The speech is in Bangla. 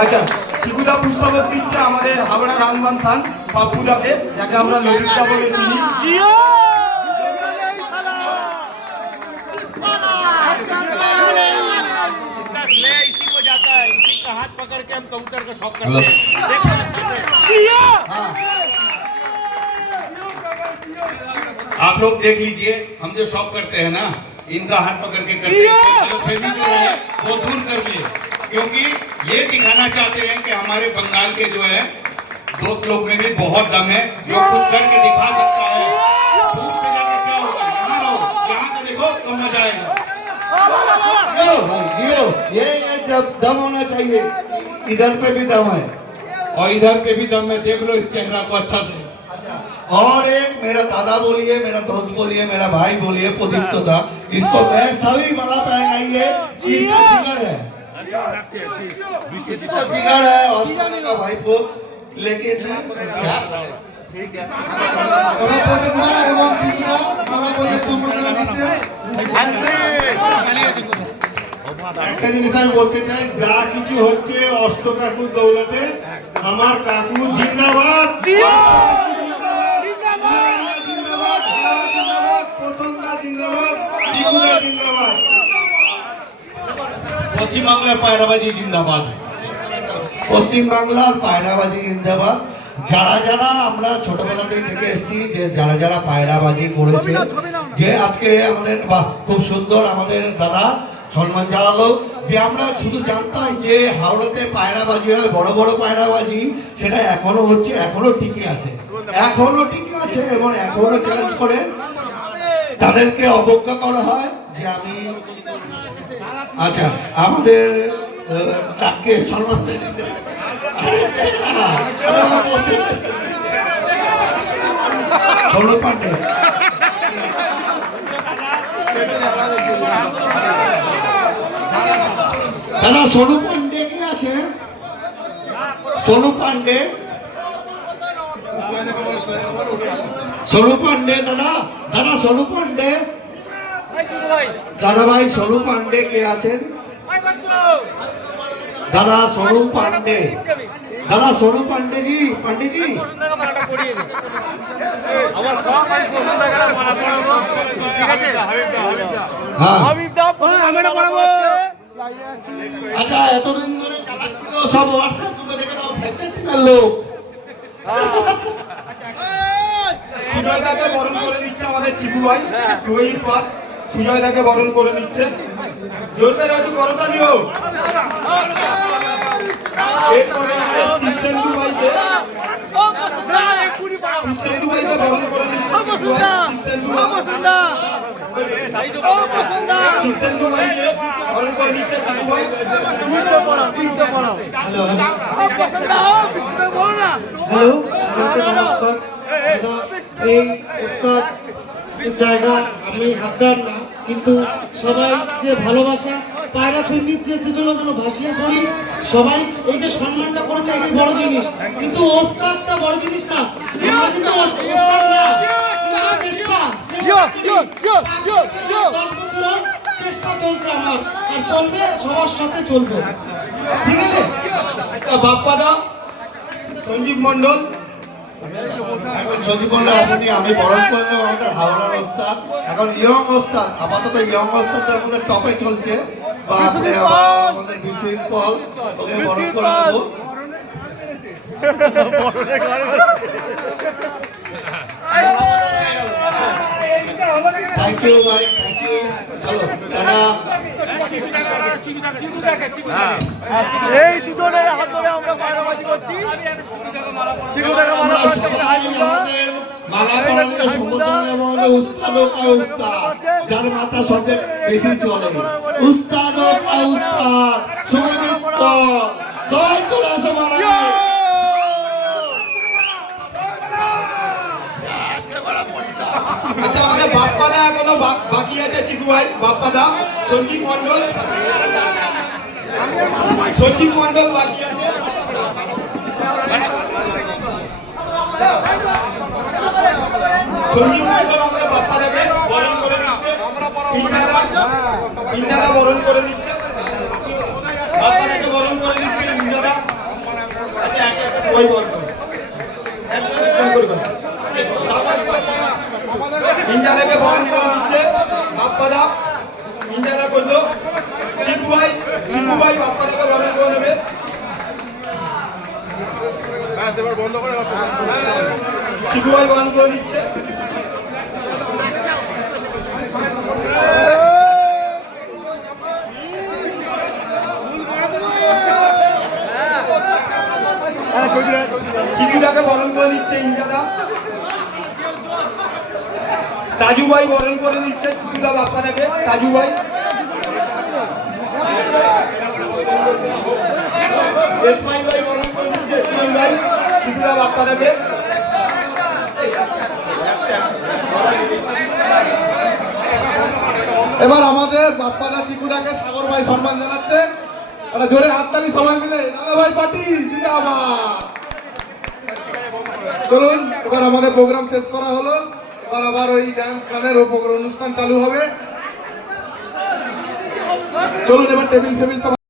আচ্ছা, শিবুদা পুষ্পাবত দিচ্ছে আমাদের হাওড়া রামবান খান বাপুদাকে, যাকে আমরা ললিতা বলে চিনি। हाथ पकड़ के हम कबूतर का शौक करते हैं। आप लोग देख लीजिए, हम जो शौक करते हैं ना, इनका हाथ पकड़ के करते हैं, जो है वो दूर कर लिए, क्योंकि ये दिखाना चाहते हैं कि हमारे बंगाल के जो है दोस्त लोग में भी बहुत दम है, जो कुछ करके दिखा सकता है। दूर पे जाके क्या होगा, यहाँ रहो, यहाँ का देखो तो मजा आएगा। ये जब दम होना चाहिए, इधर पे भी दम है और इधर पे भी दम है, देख लो इस चेहरा को अच्छा से। और एक मेरा दादा बोलिए, मेरा दोस्त बोलिए, मेरा भाई बोलिए, प्रदीप्त था, इसको मैं सभी माला पहनाइए, इसका जिगर है, इसको जिगर है और मेरा भाई को लेके ठीक है। একটা জিনিস আমি বলতে চাই, যা কিছু হচ্ছে অষ্ট কাকুর দৌলতে, আমার কাকু জিন্দাবাদ, পশ্চিমবাংলার পায়রাবাজি জিন্দাবাদ, পশ্চিমবাংলার পায়রাবাজি জিন্দাবাদ। যারা যারা আমরা ছোটবেলা থেকে এসেছি, যে যারা যারা পায়রাবাজি করেছে, যে আজকে আমাদের বাহ খুব সুন্দর আমাদের দাদা সম্মান জানালো, যে আমরা শুধু জানতাম যে হাওড়াতে পায়রাবাজি হয়, বড় বড় পায়রাবাজি, সেটা এখনো হচ্ছে, এখনো টিকে আছে, এখনো টিকে আছে এবং এখনো চ্যালেঞ্জ করে তাদেরকে অবজ্ঞা করা হয়। যে আমি আচ্ছা আমাদের তাকে সম্মান সৌরভ পান্ডে, দাদা সোনু পান্ডে কি আছে? সোনু পান্ডে, সোনু পান্ডে দাদা, দাদা সোনু পান্ডে, দাদা ভাই সোনু পান্ডে কে আছেন? দাদা সোনু পান্ডে, দাদা সোনু পান্ডে জি, পান্ডে জি আচ্ছা, এতদিন ধরে চালাচ্ছিল সব হোয়াটসঅ্যাপ গ্রুপে, দেখে নাও ফ্যাক্টরি লোক। সুজয়দাকে বরণ করে দিচ্ছে আমাদের চিকু ভাই, সুজয় পাত সুজয়দাকে বরণ করে দিচ্ছে। জোরদার একটু করতা দিও। এরপরে কৃষ্ণেন্দু ভাইকে বরণ করে দিচ্ছে কৃষ্ণেন্দু ভাইকে বরণ করে দিচ্ছে চিকু ভাই। হ্যালো, এই জায়গা আমি হাতদার না, কিন্তু সবাই যে ভালোবাসা, পায়রা প্রেমিক যে জন্য ভাসিয়ে পড়ি, সবাই এই যে সম্মানটা করেছে, এটাই বড় জিনিস, কিন্তু ওস্তাদটা বড় জিনিস না। চেষ্টা চলছে আমার, আর চলবে, সবার সাথে চলবে, ঠিক আছে? বাপ্পাদা, সঞ্জীব মন্ডল, এখন সন্দীপ মন্ডল আসেনি, আমি বরণ করলাম আমাদের হাওড়ার ওস্তাদ, এখন ইয়ং ওস্তাদ, আপাতত ইয়ং ওস্তাদের মধ্যে টপে চলছে, আমাদের বিশ্বজিৎ পল, ওকে বরণ করে দেবো। থ্যাংক ইউ ভাই, থ্যাংক ইউ। চলো দাদা, এই দুজনের হাত ধরে আমরা পায়রাবাজি করছি। চিকুদাকে মালা পরাচ্ছে, যার মাথা সবচেয়ে বেশি চলে, উস্তাদ সবাই চলে আসো মালা। আচ্ছা, আমাদের বাপ্পাদা এখনো বাকি আছে চিকু ভাই। বাপ্পাদা, সঞ্জীব মন্ডল, সঞ্জীব মন্ডল বাকি আছে। সঞ্জীব মন্ডল আমাদের বাপ্পাদাকে বরণ করে দিচ্ছে, ইন্দাদা বরণ করে দিচ্ছে, বাপ্পাদাকে বরণ করে দিচ্ছে ইন্দাদা। সবাই বরণ করো। ইন্ডিয়াকে বরণ করে নিচ্ছে বাপ্পাদা। ইন্ডিয়ারা করলো চিকু ভাই বাপ্পাদাকে বরণ করে নেবে। চিকু ভাই বরণ করে নিচ্ছে। চিকুদাকে বরণ করে নিচ্ছে ইন্ডিয়াদা। তাজু ভাই বরণ করে নিচ্ছে চিকুদা বাপ্পাদাকে। তাজু ভাই ইসমাইল ভাই বরণ করে নিচ্ছে ইসমাইল ভাই চিকুদা বাপ্পাদাকে। এবার আমাদের বাপ্পাদা চিকুদাকে সাগর ভাই সম্মান জানাচ্ছে। একটা জোরে হাততালি সবাই মিলে, দাদা ভাই পার্টি জিন্দাবাদ। চলুন এবার আমাদের প্রোগ্রাম শেষ করা হলো। এবার আবার ওই ডান্স গানের অনুষ্ঠান চালু হবে। চলুন এবার টেবিল ফেবিল সব